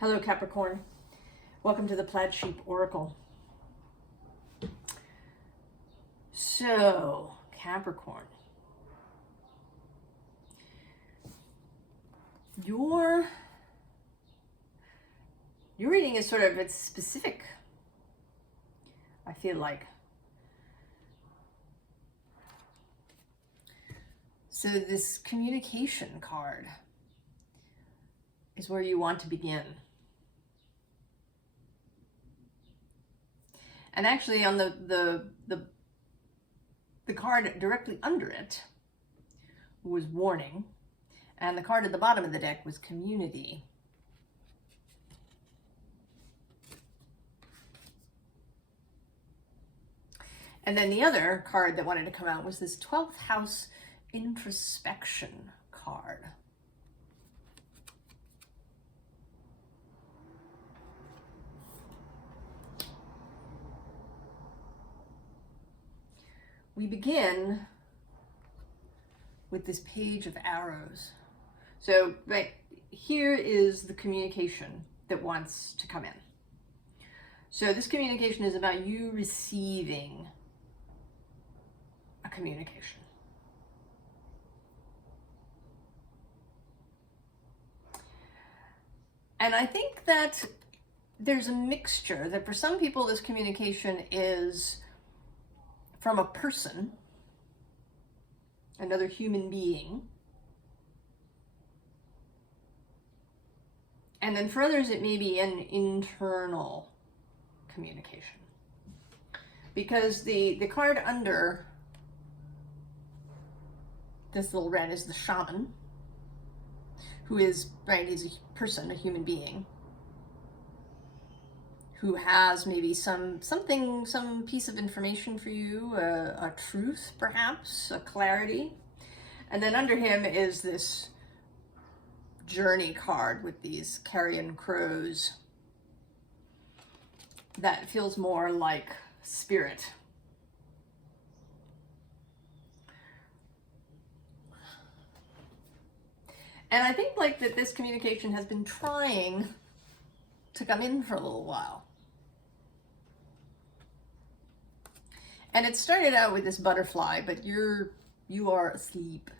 Hello, Capricorn. Welcome to the Plaid Sheep Oracle. So, Capricorn, your reading is sort of, it's specific, I feel like. So this communication card is where you want to begin. And actually on the card directly under it was warning, and the card at the bottom of the deck was community. And then the other card that wanted to come out was this 12th house introspection card. We begin with this page of arrows. So right here is the communication that wants to come in. So this communication is about you receiving a communication. And I think that there's a mixture, that for some people this communication is from a person, another human being. And then for others, it may be an internal communication. Because the card under this little red is the shaman, who is, right, he's a person, a human being, who has maybe some piece of information for you, a truth perhaps, a clarity. And then under him is this journey card with these carrion crows that feels more like spirit. And I think like that this communication has been trying to come in for a little while. And it started out with this butterfly, but you are asleep.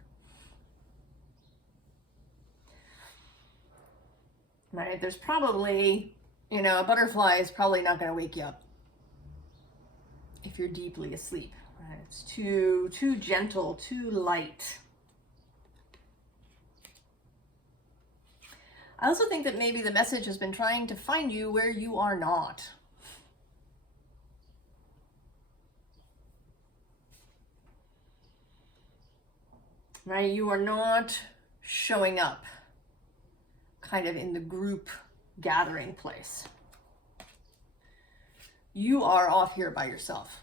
Right? There's probably, a butterfly is probably not going to wake you up if you're deeply asleep. Right? It's too gentle, too light. I also think that maybe the message has been trying to find you where you are not. Right? You are not showing up kind of in the group gathering place. You are off here by yourself.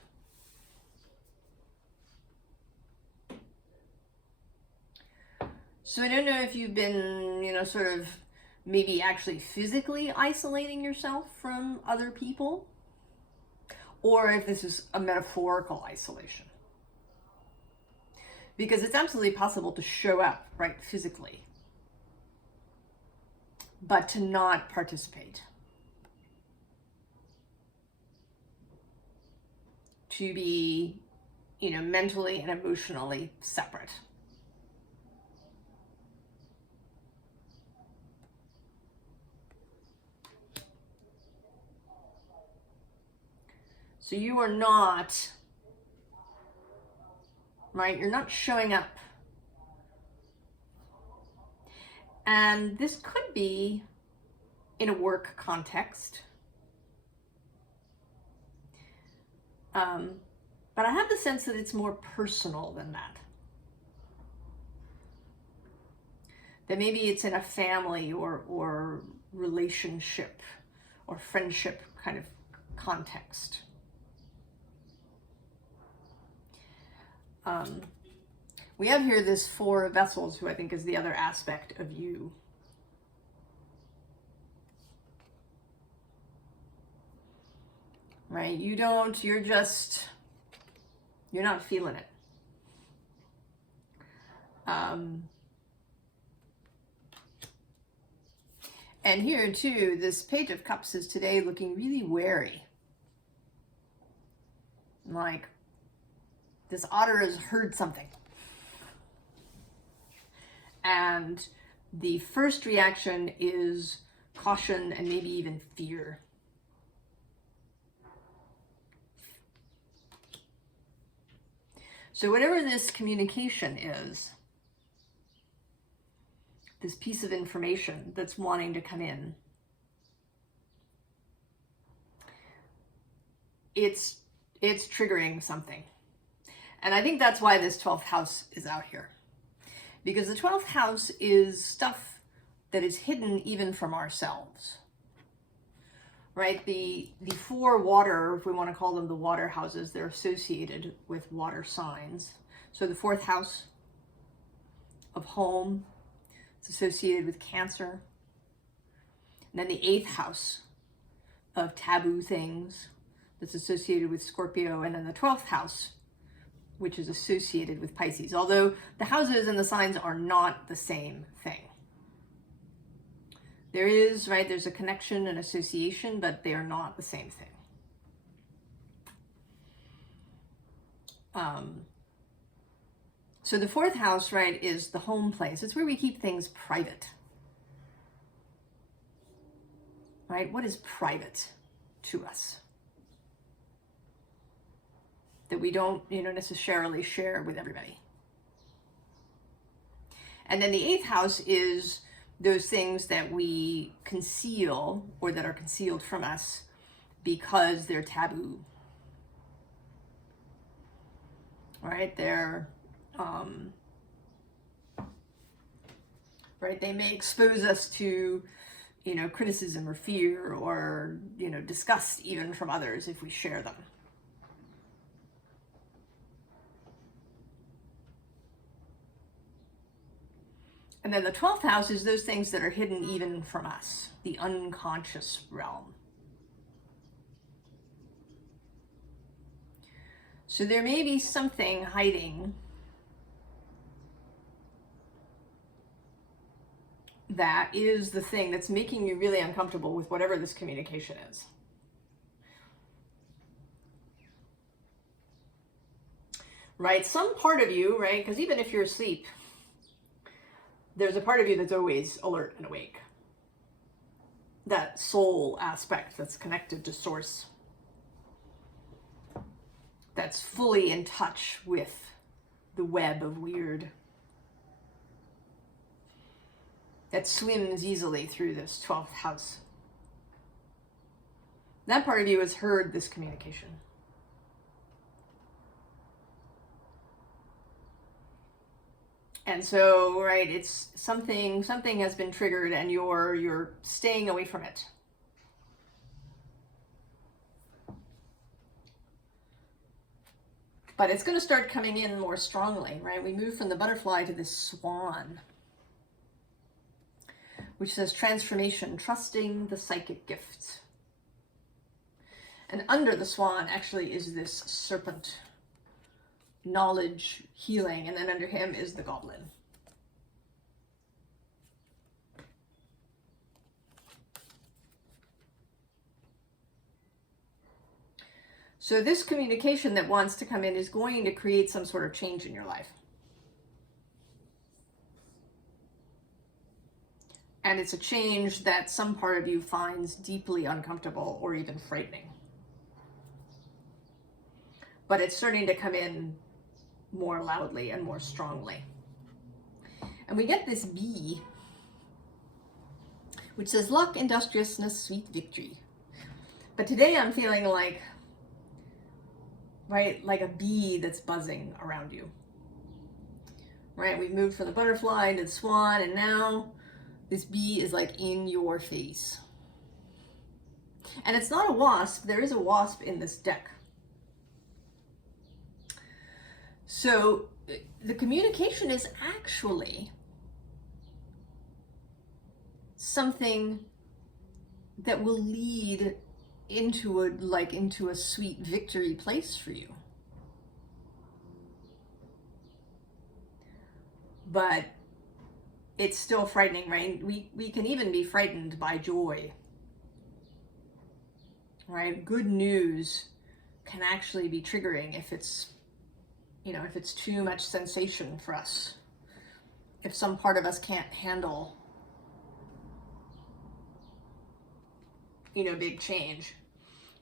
So I don't know if you've been, sort of maybe actually physically isolating yourself from other people, or if this is a metaphorical isolation. Because it's absolutely possible to show up, right, physically, but to not participate. To be, mentally and emotionally separate. So you are not, right? You're not showing up. And this could be in a work context. But I have the sense that it's more personal than that. That maybe it's in a family or relationship or friendship kind of context. We have here this Four of Vessels, who I think is the other aspect of you. Right? You're not feeling it. And here too, this Page of Cups is today looking really wary. Like this otter has heard something. And the first reaction is caution and maybe even fear. So whatever this communication is, this piece of information that's wanting to come in, it's triggering something. And I think that's why this 12th house is out here. Because the 12th house is stuff that is hidden even from ourselves. Right? The four water, if we want to call them the water houses, they're associated with water signs. So the 4th house of home, it's associated with Cancer. And then the 8th house of taboo things, that's associated with Scorpio. And then the 12th house, which is associated with Pisces. Although the houses and the signs are not the same thing. There is, right, there's a connection and association, but they are not the same thing. So the 4th house, right, is the home place. It's where we keep things private. Right? What is private to us? That we don't, necessarily share with everybody. And then the 8th house is those things that we conceal or that are concealed from us because they're taboo. Right? They're, right? They may expose us to, criticism or fear or, disgust even from others if we share them. And then the 12th house is those things that are hidden even from us, the unconscious realm. So there may be something hiding that is the thing that's making you really uncomfortable with whatever this communication is. Right? Some part of you, right? Because even if you're asleep, there's a part of you that's always alert and awake. That soul aspect that's connected to source. That's fully in touch with the web of weird. That swims easily through this 12th house. That part of you has heard this communication. And so, right, it's something has been triggered and you're staying away from it. But it's going to start coming in more strongly, right? We move from the butterfly to this swan, which says transformation, trusting the psychic gifts. And under the swan actually is this serpent. Knowledge, healing, and then under him is the goblin. So this communication that wants to come in is going to create some sort of change in your life. And it's a change that some part of you finds deeply uncomfortable or even frightening. But it's starting to come in more loudly and more strongly. And we get this bee, which says luck, industriousness, sweet victory. But today I'm feeling like, right, like a bee that's buzzing around you. Right, we've moved from the butterfly to the swan, and now this bee is like in your face. And it's not a wasp. There is a wasp in this deck. So the communication is actually something that will lead into a sweet victory place for you. But it's still frightening, right? We can even be frightened by joy, right? Good news can actually be triggering if it's, you know, if it's too much sensation for us. If some part of us can't handle, you know, big change.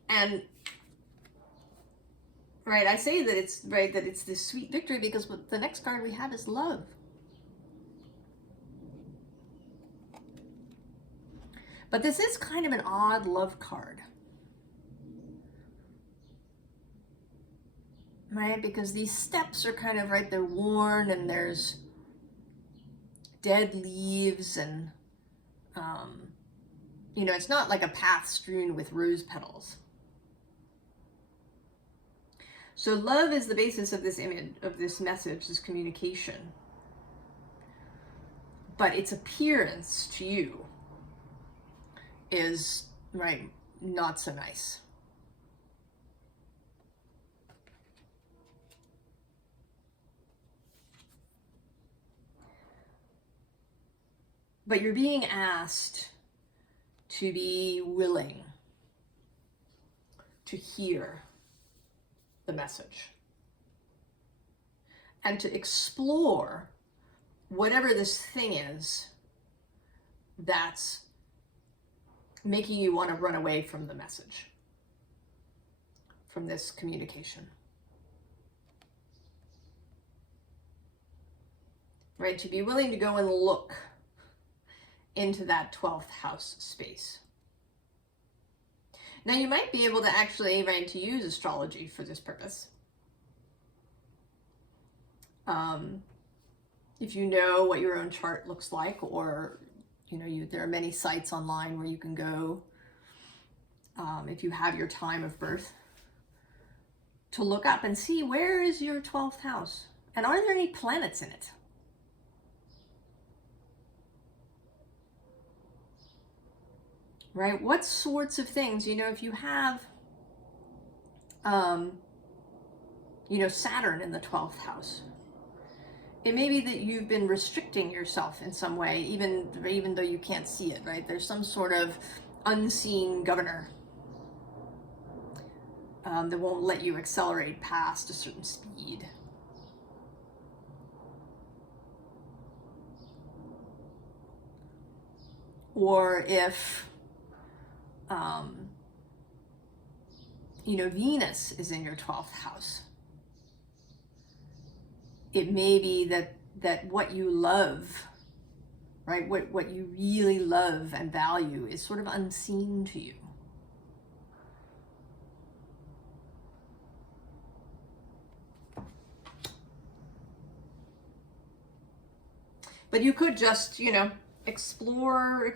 And right, I say that it's right, that it's this sweet victory because the next card we have is love. But this is kind of an odd love card, right? Because these steps are kind of, right, they're worn and there's dead leaves and, you know, it's not like a path strewn with rose petals. So love is the basis of this image, of this message, this communication. But its appearance to you is, right, not so nice. But you're being asked to be willing to hear the message and to explore whatever this thing is that's making you want to run away from the message, from this communication. Right? To be willing to go and look into that 12th house space. Now you might be able to actually, right, to use astrology for this purpose. If you know what your own chart looks like, or, you know, there are many sites online where you can go, if you have your time of birth, to look up and see where is your 12th house and are there any planets in it? Right? What sorts of things, you know, if you have, you know, Saturn in the 12th house, it may be that you've been restricting yourself in some way, even though you can't see it, right? There's some sort of unseen governor that won't let you accelerate past a certain speed. Or if, you know, Venus is in your 12th house, it may be that what you love, right, what you really love and value is sort of unseen to you. But you could just, you know, explore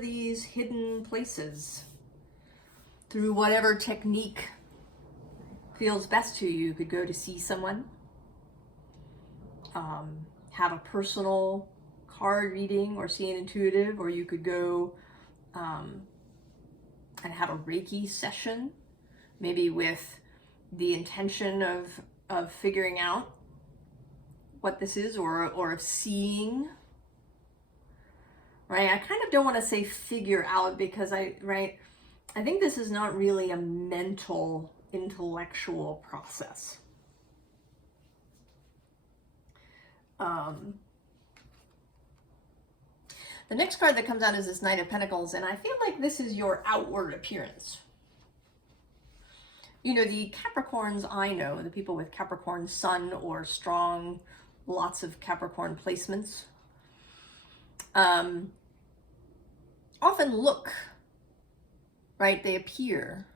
these hidden places through whatever technique feels best to you. You could go to see someone, have a personal card reading or see an intuitive, or you could go and have a Reiki session, maybe with the intention of figuring out what this is, or of seeing. Right? I kind of don't want to say figure out, because I think this is not really a mental, intellectual process. The next card that comes out is this Knight of Pentacles, and I feel like this is your outward appearance. You know, the Capricorns I know, the people with Capricorn sun or strong, lots of Capricorn placements, often look, right, they appear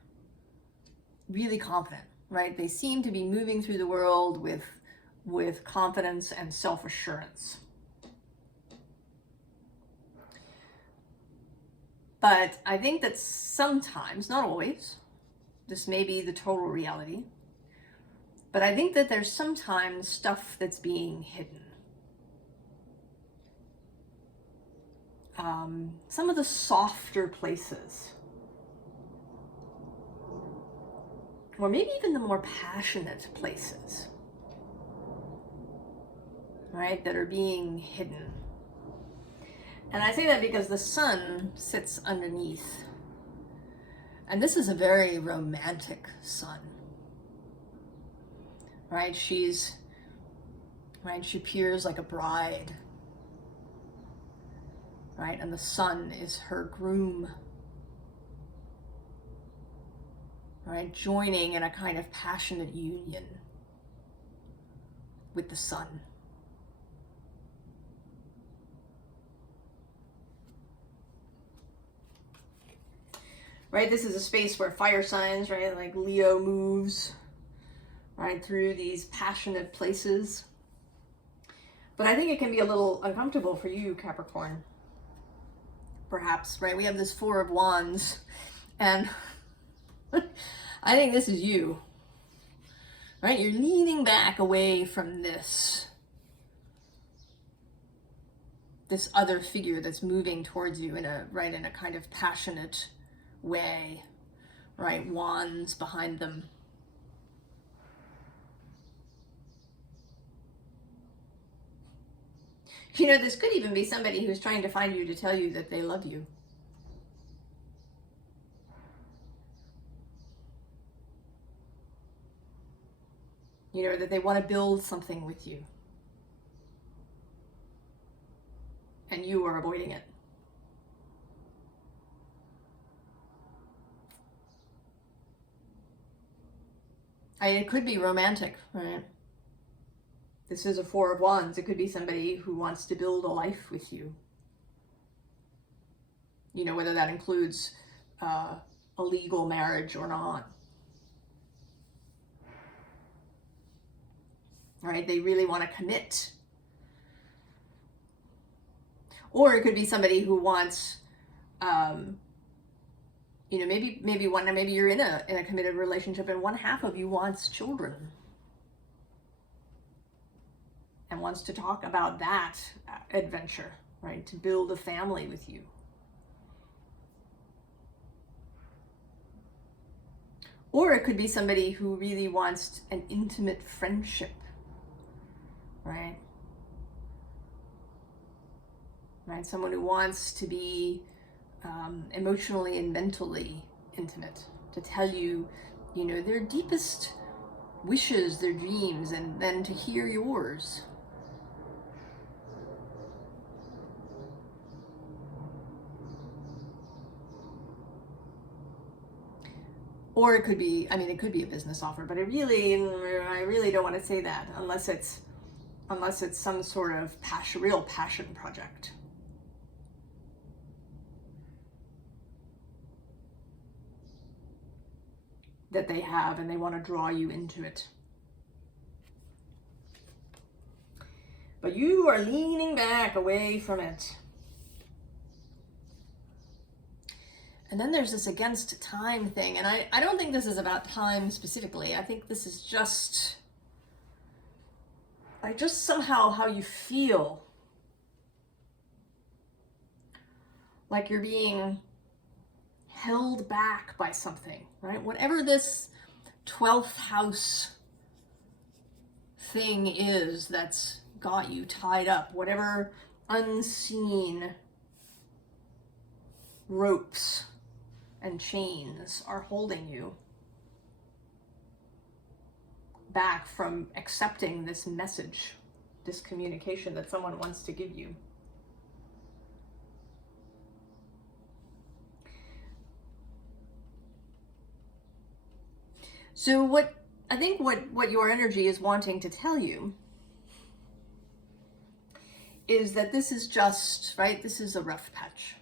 really confident, right? They seem to be moving through the world with confidence and self-assurance. But I think that sometimes, not always, this may be the total reality, but I think that there's sometimes stuff that's being hidden. Some of the softer places, or maybe even the more passionate places, right, that are being hidden. And I say that because the sun sits underneath. And this is a very romantic sun. Right? She appears like a bride. Right? And the sun is her groom. Right? Joining in a kind of passionate union with the sun. Right? This is a space where fire signs, right? Like Leo moves, right? Through these passionate places. But I think it can be a little uncomfortable for you, Capricorn. Perhaps, right? We have this Four of Wands, and I think this is you, right? You're leaning back away from this other figure that's moving towards you in a kind of passionate way, right? Wands behind them. You know, this could even be somebody who's trying to find you to tell you that they love you. You know, that they want to build something with you. And you are avoiding it. It could be romantic, right? This is a Four of Wands. It could be somebody who wants to build a life with you. You know, whether that includes a legal marriage or not. Right? They really want to commit. Or it could be somebody who wants, you know, maybe you're in a committed relationship and one half of you wants children and wants to talk about that adventure, right? To build a family with you. Or it could be somebody who really wants an intimate friendship, right? Right? Someone who wants to be emotionally and mentally intimate, to tell you, you know, their deepest wishes, their dreams, and then to hear yours. Or it could be, I mean, it could be a business offer, but I really don't want to say that unless it's some sort of real passion project. That they have and they want to draw you into it. But you are leaning back away from it. And then there's this against time thing. And I don't think this is about time specifically. I think this is just somehow how you feel. Like you're being held back by something, right? Whatever this 12th house thing is that's got you tied up, whatever unseen ropes and chains are holding you back from accepting this message, this communication that someone wants to give you. So what your energy is wanting to tell you is that this is just, right, this is a rough patch.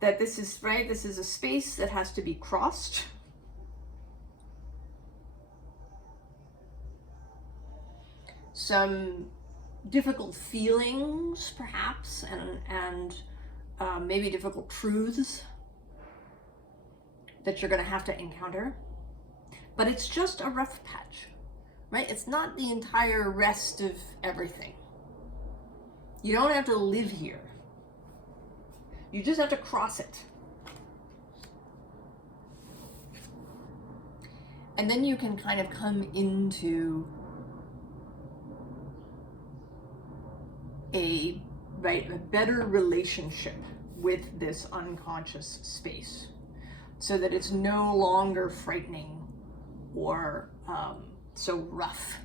That this is, right, this is a space that has to be crossed. Some difficult feelings, perhaps, and maybe difficult truths that you're going to have to encounter. But it's just a rough patch, right? It's not the entire rest of everything. You don't have to live here. You just have to cross it. And then you can kind of come into a better relationship with this unconscious space, so that it's no longer frightening or so rough,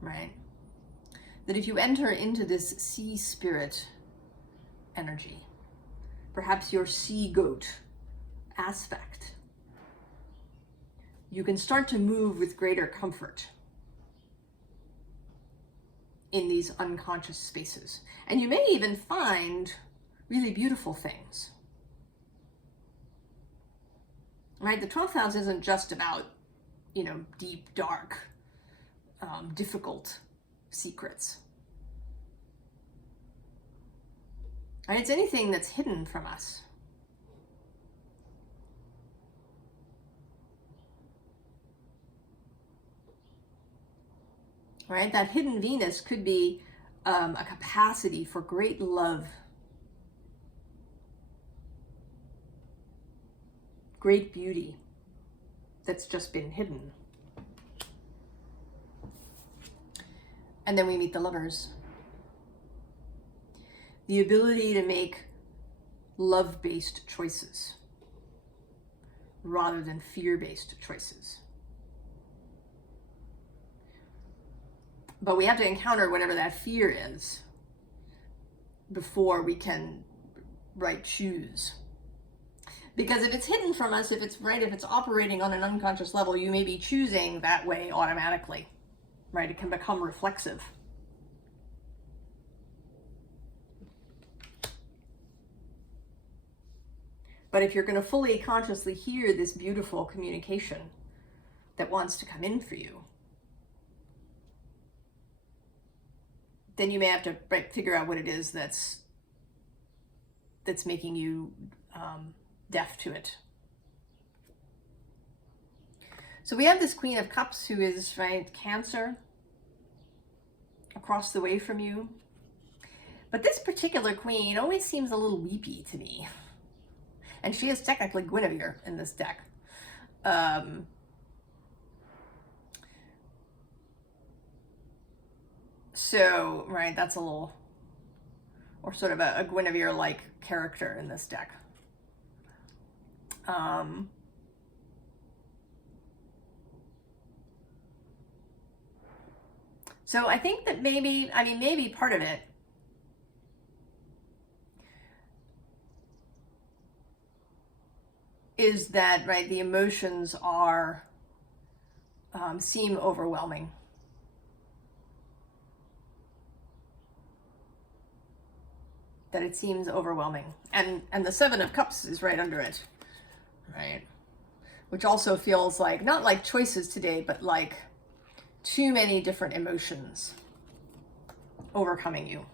right? That if you enter into this sea spirit energy, perhaps your sea goat aspect, you can start to move with greater comfort in these unconscious spaces. And you may even find really beautiful things. Right? The 12th house isn't just about, deep, dark, difficult secrets. Right? It's anything that's hidden from us. Right? That hidden Venus could be a capacity for great love, great beauty that's just been hidden. And then we meet the Lovers. The ability to make love-based choices rather than fear-based choices. But we have to encounter whatever that fear is before we can choose. Because if it's hidden from us, if it's operating on an unconscious level, you may be choosing that way automatically, right? It can become reflexive. But if you're going to fully consciously hear this beautiful communication that wants to come in for you, then you may have to figure out what it is that's making you deaf to it. So we have this Queen of Cups who is, Cancer, across the way from you. But this particular queen always seems a little weepy to me. And she is technically Guinevere in this deck. So, that's a little, or sort of a Guinevere-like character in this deck. So I think that maybe part of it is that, the emotions are, seem overwhelming. That it seems overwhelming. And the Seven of Cups is right under it, right? Which also feels like, not like choices today, but like too many different emotions overcoming you.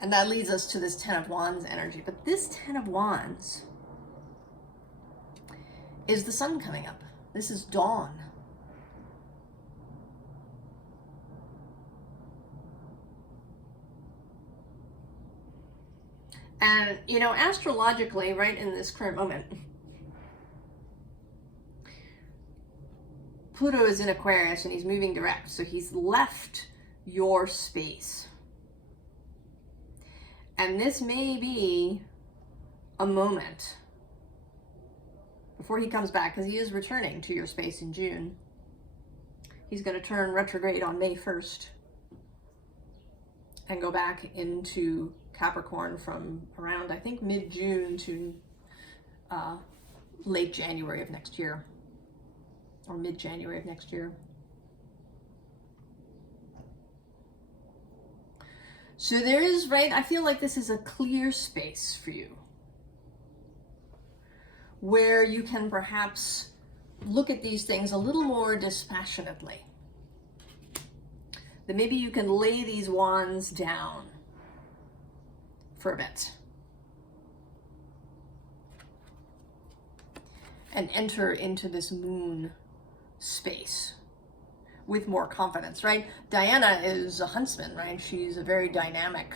And that leads us to this Ten of Wands energy. But this Ten of Wands is the sun coming up. This is dawn. And, astrologically, in this current moment, Pluto is in Aquarius and he's moving direct. So he's left your space. And this may be a moment before he comes back, because he is returning to your space in June. He's going to turn retrograde on May 1st and go back into Capricorn from around, I think, mid-June to late January of next year, or mid-January of next year. So there is, I feel like this is a clear space for you where you can perhaps look at these things a little more dispassionately. That maybe you can lay these wands down for a bit and enter into this moon space with more confidence, Diana is a huntsman, She's a very dynamic,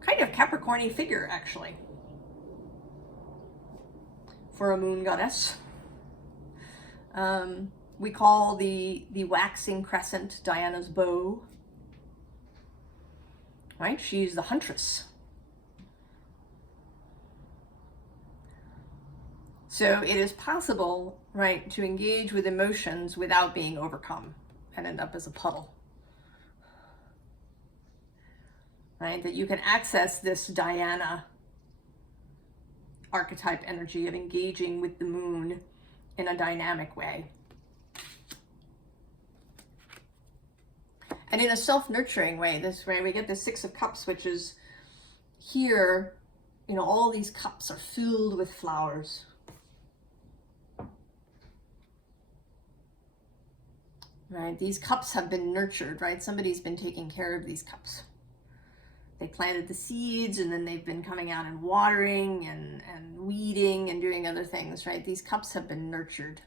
kind of Capricorn-y figure, actually, for a moon goddess. we call the waxing crescent Diana's bow, right? She's the huntress. So it is possible, right, to engage with emotions without being overcome and end up as a puddle. Right? That you can access this Diana archetype energy of engaging with the moon in a dynamic way. And in a self-nurturing way. This way we get the Six of Cups, which is here, you know, all these cups are filled with flowers. Right? These cups have been nurtured, right? Somebody's been taking care of these cups. They planted the seeds, and then they've been coming out and watering and weeding and doing other things, right? These cups have been nurtured.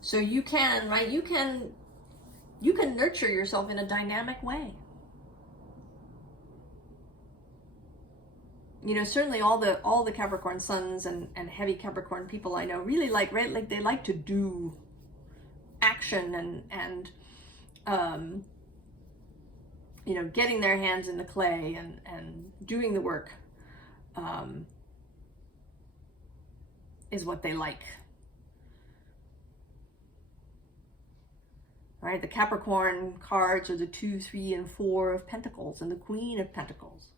So you can, right? You can nurture yourself in a dynamic way. You know, certainly all the Capricorn suns and heavy Capricorn people I know really like, right? Like they like to do action and you know, getting their hands in the clay and doing the work is what they like. Right? The Capricorn cards are the 2, 3, and 4 of Pentacles and the Queen of Pentacles.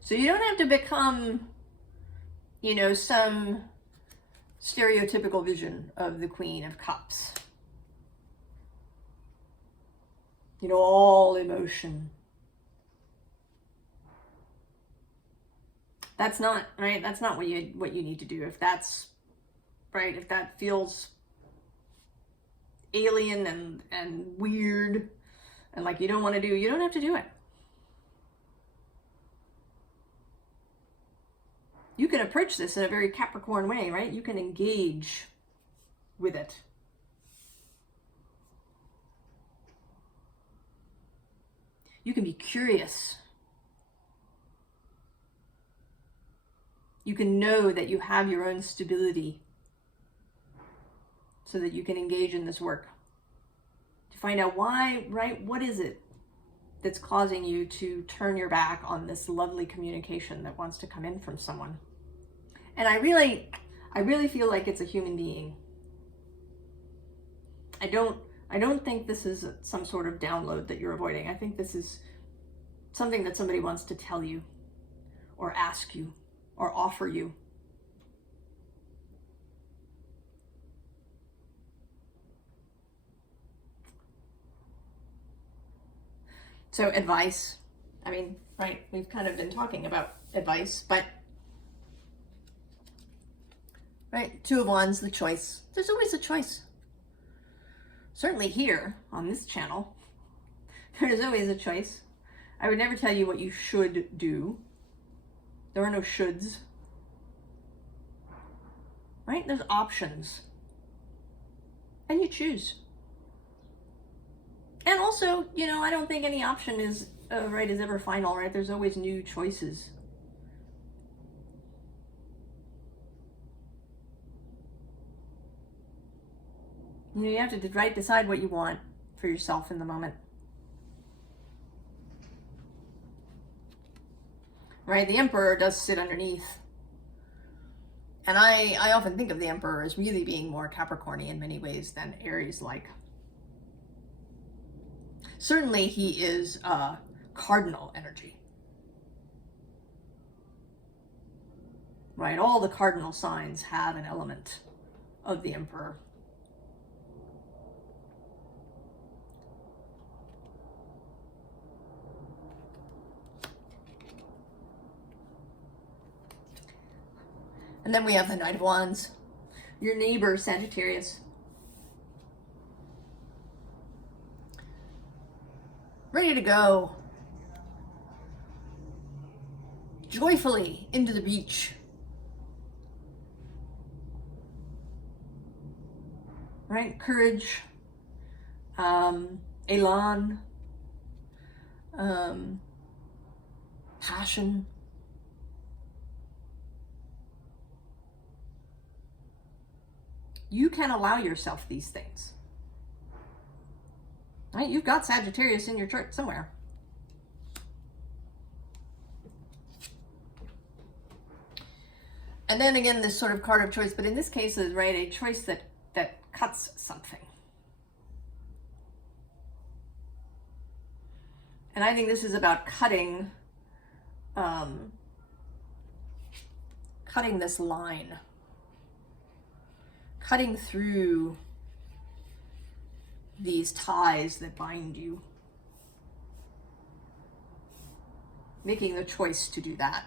So you don't have to become, you know, some stereotypical vision of the Queen of Cups. You know, all emotion. That's not, right? That's not what you need to do. If that's, right, if that feels alien and weird and like you don't want to do, you don't have to do it. You can approach this in a very Capricorn way, right? You can engage with it. You can be curious. You can know that you have your own stability so that you can engage in this work. To find out why, right? What is it that's causing you to turn your back on this lovely communication that wants to come in from someone? And I really feel like it's a human being. I don't think this is some sort of download that you're avoiding. I think this is something that somebody wants to tell you or ask you or offer you. So advice, I mean, right, we've kind of been talking about advice, but right, Two of Wands, the choice. There's always a choice. Certainly here on this channel, there's always a choice. I would never tell you what you should do. There are no shoulds. Right? There's options. And you choose. And also, you know, I don't think any option is right is ever final, right? There's always new choices. You know, you have to decide what you want for yourself in the moment. Right? The Emperor does sit underneath. And I often think of the Emperor as really being more Capricorn-y in many ways than Aries-like. Certainly he is cardinal energy. Right? All the cardinal signs have an element of the Emperor. And then we have the Knight of Wands, your neighbor, Sagittarius. Ready to go. joyfully into the beach. Right? Courage, Elan, passion. You can allow yourself these things. Right? You've got Sagittarius in your chart somewhere. And then again, this sort of card of choice, but in this case is, right, a choice that cuts something. And I think this is about cutting this line, cutting through these ties that bind you, making the choice to do that.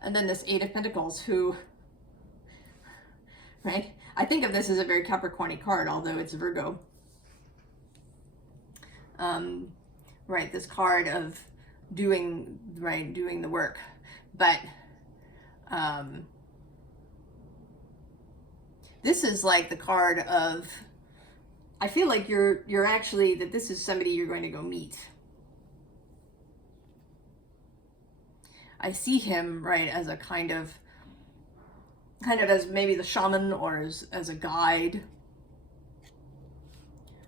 And then this Eight of Pentacles, who, right? I think of this as a very Capricorn-y card, although it's Virgo. Right, this card of doing the work. But this is like the card of, I feel like you're actually, that this is somebody you're going to go meet. I see him, right, as a kind of as maybe the shaman, or as a guide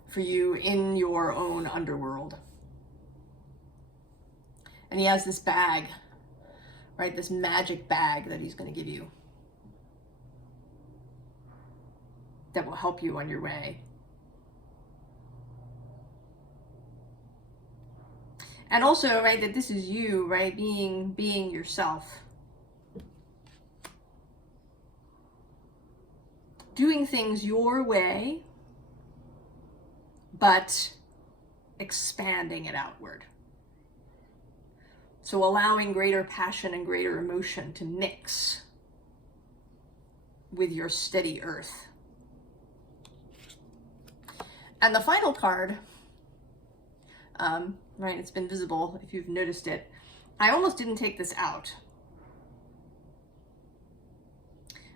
for you in your own underworld. And he has this bag, right, this magic bag that he's going to give you that will help you on your way. And also, right, that this is you, right, being yourself. Doing things your way, but expanding it outward. So allowing greater passion and greater emotion to mix with your steady earth. And the final card, right, it's been visible if you've noticed it. I almost didn't take this out.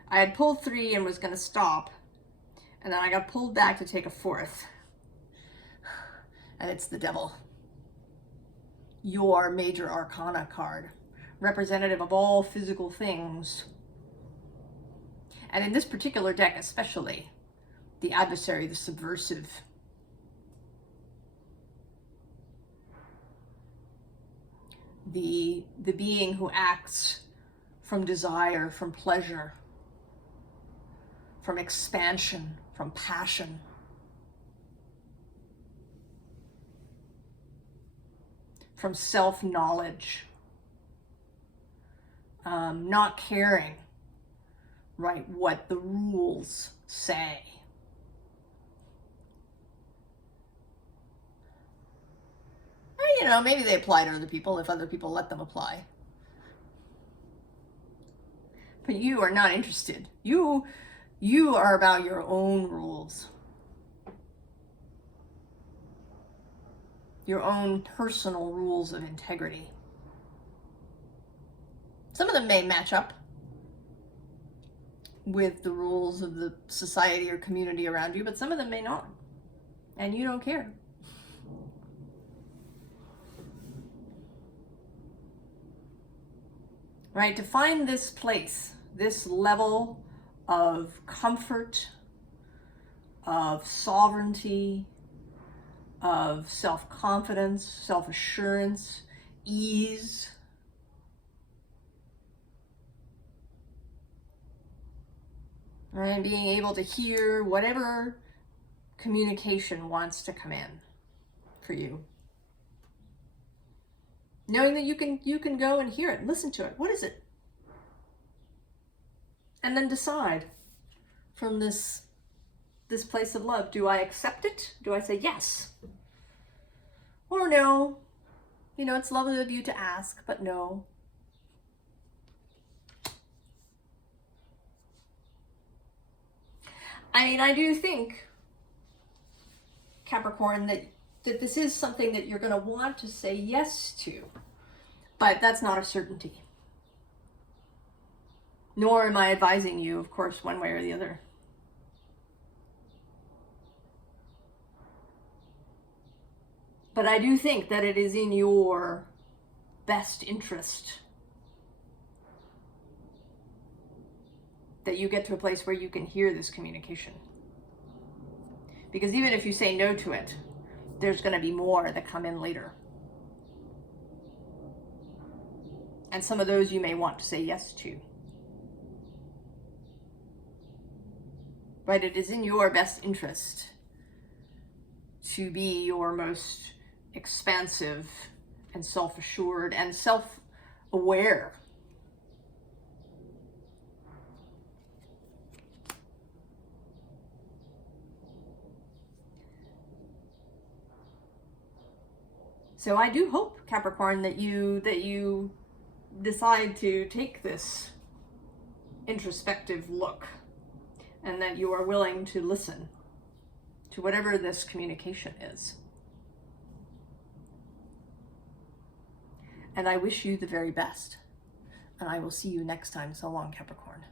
I had pulled 3 and was going to stop, and then I got pulled back to take a 4th. And it's the Devil. Your major arcana card, representative of all physical things. And in this particular deck especially, the adversary, the subversive. The being who acts from desire, from pleasure, from expansion, from passion. From self-knowledge. Not caring, right, what the rules say. You know, maybe they apply to other people if other people let them apply. But you are not interested. You are about your own rules. Your own personal rules of integrity. Some of them may match up with the rules of the society or community around you, but some of them may not. And you don't care. Right, to find this place, this level of comfort, of sovereignty, of self-confidence, self-assurance, ease. And being able to hear whatever communication wants to come in for you. Knowing that you can go and hear it, listen to it. What is it? And then decide from this place of love. Do I accept it? Do I say yes? Or no? You know, it's lovely of you to ask, but no. I mean, I do think, Capricorn, that that this is something that you're going to want to say yes to, but that's not a certainty. Nor am I advising you, of course, one way or the other. But I do think that it is in your best interest that you get to a place where you can hear this communication. Because even if you say no to it, there's going to be more that come in later. And some of those you may want to say yes to. But it is in your best interest to be your most expansive and self-assured and self-aware. So I do hope, Capricorn, that you decide to take this introspective look and that you are willing to listen to whatever this communication is. And I wish you the very best. And I will see you next time. So long, Capricorn.